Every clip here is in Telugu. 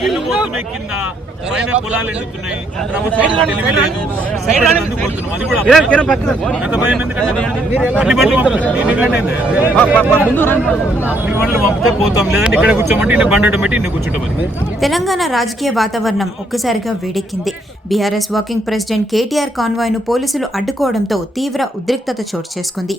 నీళ్లు పోతున్నాయి, కింద పైన పొలాలు ఎండుతున్నాయి, ప్రభుత్వం తెలివి లేదు, అందుకు పోతున్నాం. అది కూడా గత భయం ఎందుకంటే అన్ని బండ్లు పంపితే పోతాం, లేదంటే ఇక్కడ కూర్చోమంటే ఇన్ని బండి పెట్టి ఇన్ని కూర్చుంటామని. తెలంగాణ రాజకీయ వాతావరణం ఒక్కసారిగా వేడెక్కింది. BRS working president KTR convoy ను పోలీసులు అడ్డుకోవడంతో తీవ్ర ఉద్రిక్తత చోటు చేసుకుంది.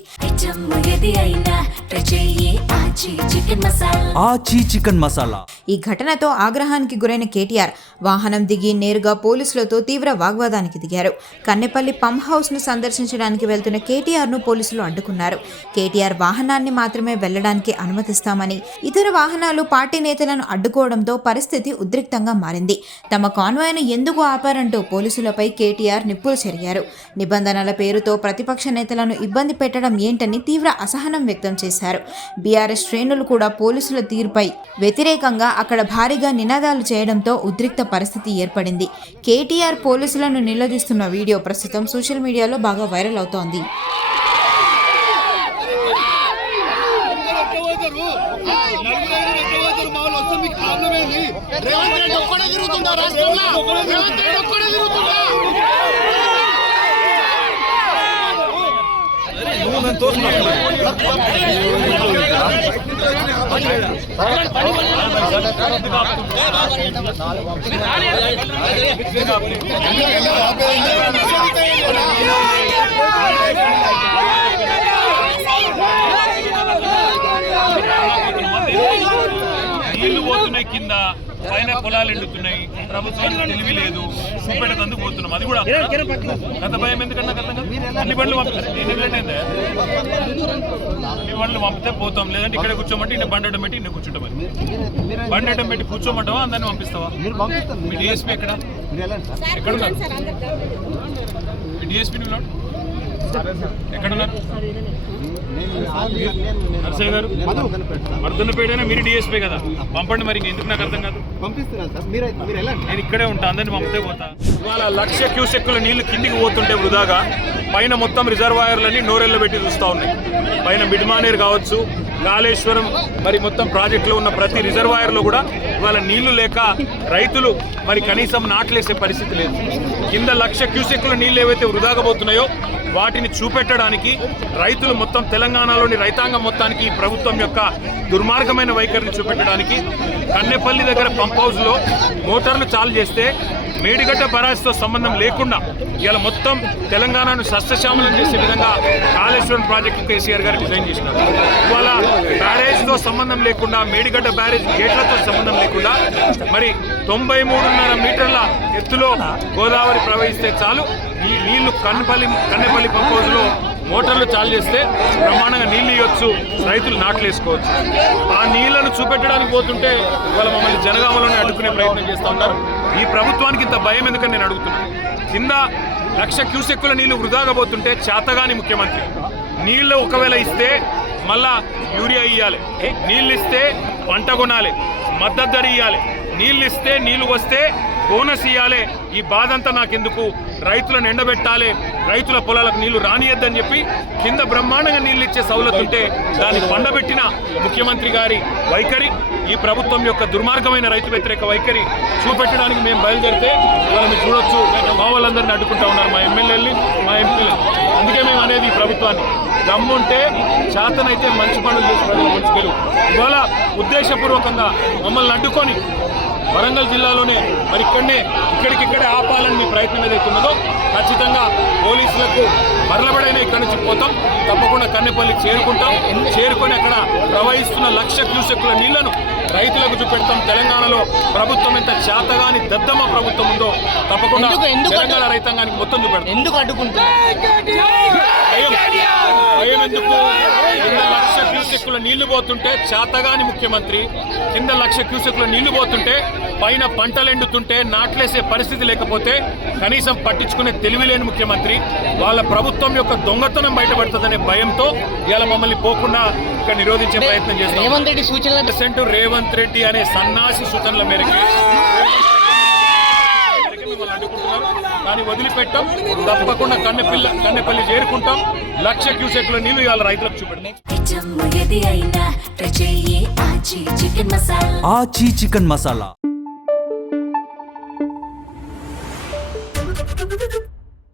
ఈ ఘటనతో ఆగ్రహానికి గురైన కేటీఆర్ వాహనం దిగి నేరుగా పోలీసులతో తీవ్ర వాగ్వాదానికి దిగారు. కన్నెపల్లి పంప్ హౌస్ ను సందర్శించడానికి వెళ్తున్న కేటీఆర్ ను పోలీసులు అడ్డుకున్నారు. కేటీఆర్ వాహనాన్ని మాత్రమే వెళ్లడానికి అనుమతిస్తామని, ఇతర వాహనాలు పార్టీ నేతలను అడ్డుకోవడంతో పరిస్థితి ఉద్రిక్తంగా మారింది. తమ కాన్వాయ్ ను ఎందుకు ఆపారంటూ పోలీసులపై కేటీఆర్ నిప్పులు చెరిగారు. నిబంధనల పేరుతో ప్రతిపక్ష నేతలను ఇబ్బంది పెట్టడం ఏంటని తీవ్ర అసహనం వ్యక్తం చేశారు. బీఆర్ఎస్ శ్రేణులు కూడా పోలీసుల తీరుపై వ్యతిరేకంగా అక్కడ భారీగా నినాదాలు చేయడంతో ఉద్రిక్త పరిస్థితి ఏర్పడింది. కేటీఆర్ పోలీసులను నిలదీస్తున్న వీడియో ప్రస్తుతం సోషల్ మీడియాలో బాగా వైరల్ అవుతోంది. నీళ్లు పోతున్నాయి, కింద పైన పొలాలు ఎండుతున్నాయి, ప్రభుత్వానికి తెలివి లేదు, చూపెట్టదు, అందుకు పోతున్నాం. అది కూడా గత భయం ఎందుకన్నా అన్ని బండ్లు పంపితే పోతాం, లేదంటే ఇక్కడ కూర్చోమంటే ఇన్ని బండి పెట్టి ఇన్ని కూర్చుంటామని. బండి పెట్టి కూర్చోమంటావా, అందరినీ పంపిస్తావా? మీ డిఎస్పీ ఎక్కడ ఎక్కడున్నారు? మీ డిఎస్పీ ఎక్కడున్నారు? నర్సయ్య గారు మర్దనపేటైనా మీరు డిఎస్పీ కదా, పంపండి. మరి ఎందుకు నాకు అర్థం కాదు. నేను ఇక్కడే ఉంటా, అందరినీ పంపితే పోతా. ఇవాళ 1,00,000 క్యూసెక్కుల నీళ్లు కిందికి పోతుంటే వృధాగా పైన మొత్తం రిజర్వాయర్లన్నీ నోరెళ్ళ పెట్టి చూస్తూ ఉన్నాయి. పైన మిడ్మానేర్ కావచ్చు, కాళేశ్వరం, మరి మొత్తం ప్రాజెక్టులో ఉన్న ప్రతి రిజర్వాయర్లో కూడా ఇవాళ నీళ్లు లేక రైతులు మరి కనీసం నాట్లేసే పరిస్థితి లేదు. కింద 1,00,000 క్యూసెక్కుల నీళ్లు ఏవైతే వృధాగా పోతున్నాయో వాటిని చూపెట్టడానికి రైతులు మొత్తం తెలంగాణలోని రైతాంగం మొత్తానికి ఈ ప్రభుత్వం యొక్క దుర్మార్గమైన వైఖరిని చూపెట్టడానికి కన్నెపల్లి దగ్గర పంప్ హౌస్లో మోటార్లు చాలు చేస్తే మేడిగడ్డ బరాజ్తో సంబంధం లేకుండా ఇలా మొత్తం తెలంగాణను సస్యశ్యామలం చేసే విధంగా కాళేశ్వరం ప్రాజెక్టు కేసీఆర్ గారు డిజైన్ చేసినారు. ఇవాళ బ్యారేజ్తో సంబంధం లేకుండా, మేడిగడ్డ బ్యారేజ్ గేట్లతో సంబంధం లేకుండా మరి 93.5 మీటర్ల ఎత్తులో గోదావరి ప్రవహిస్తే చాలు ఈ నీళ్లు కన్నెపల్లి పంప్ హౌస్లో మోటార్లు చాలు చేస్తే బ్రహ్మాండంగా నీళ్ళు ఇవ్వచ్చు, రైతులు నాట్లేసుకోవచ్చు. ఆ నీళ్లను చూపెట్టడానికి పోతుంటే ఇవాళ మమ్మల్ని జనగామలోనే అడ్డుకునే ప్రయత్నం చేస్తూ ఉన్నారు. ఈ ప్రభుత్వానికి ఇంత భయం ఎందుకని నేను అడుగుతున్నాను. కింద 1,00,000 క్యూసెక్కుల నీళ్లు వృధాగా పోతుంటే చేతగాని ముఖ్యమంత్రి నీళ్లు ఒకవేళ ఇస్తే మళ్ళా యూరియా ఇవ్వాలి, నీళ్ళు ఇస్తే పంట కొనాలి, మద్దతు ధర ఇవ్వాలి, నీళ్ళు ఇస్తే నీళ్లు వస్తే బోనస్ ఇవ్వాలి. ఈ బాధ అంతా నాకెందుకు, రైతులను ఎండబెట్టాలి, రైతుల పొలాలకు నీళ్లు రానియద్దని చెప్పి కింద బ్రహ్మాండంగా నీళ్ళు ఇచ్చే సౌలత్ ఉంటే దాన్ని పండబెట్టిన ముఖ్యమంత్రి గారి వైఖరి, ఈ ప్రభుత్వం యొక్క దుర్మార్గమైన రైతు వ్యతిరేక వైఖరి చూపెట్టడానికి మేము బయలుదేరితే వాళ్ళని చూడొచ్చు. మా వాళ్ళందరినీ అడ్డుకుంటా ఉన్నారు, మా ఎమ్మెల్యేలని, మా ఎంపీలు. అందుకే మేము అనేది ఈ ప్రభుత్వాన్ని దమ్ముంటే చేతనైతే మంచి పనులు చేసి ప్రజలు ముంచుకెళ్ళు. ఇవాళ ఉద్దేశపూర్వకంగా మమ్మల్ని అడ్డుకొని వరంగల్ జిల్లాలోనే మరి ఇక్కడికిక్కడే ఆపాలని మీ ప్రయత్నం ఏదైతే ఉన్నదో ఖచ్చితంగా పోలీసులకు మరలబడైనా ఇక్కడి నుంచి పోతాం. తప్పకుండా కన్నెపల్లి చేరుకొని అక్కడ ప్రవహిస్తున్న 1,00,000 క్యూసెక్కుల నీళ్లను రైతులకు చూపెడతాం. తెలంగాణలో ప్రభుత్వం ఎంత చేతగాని దద్దమ్మ ప్రభుత్వం ఉందో తప్పకుండా తెలంగాణ రైతాంగానికి మొత్తం చూపెడతాం. ఎందుకు అడ్డుకుంటాం? భయం ఎందుకు? కింద 1,00,000 క్యూసెక్కుల నీళ్లు పోతుంటే చేతగాని ముఖ్యమంత్రి, కింద 1,00,000 క్యూసెక్కుల నీళ్లు పోతుంటే పైన పంటలు ఎండుతుంటే నాట్లేసే పరిస్థితి లేకపోతే కనీసం పట్టించుకునే తెలివిలేని ముఖ్యమంత్రి, వాళ్ళ ప్రభుత్వం యొక్క దొంగతనం బయటపడుతుందనే భయంతో ఇలా మమ్మల్ని పోకుండా ఇక్కడ నిరోధించే ప్రయత్నం చేస్తాం. రేవంత్ రెడ్డి సూచనలు రేవంత్ రెడ్డి అనే సన్నాసి సూచనల మేరకు కానీ వదిలిపెట్టాం. తప్పకుండా కన్నెపల్లి చేరుకుంటాం. 1,00,000 క్యూసెక్కుల నీళ్లు ఇవాళ రైతులకు చూపెట్టాం. ఆచి చికెన్ మసాలా చేస్తాం.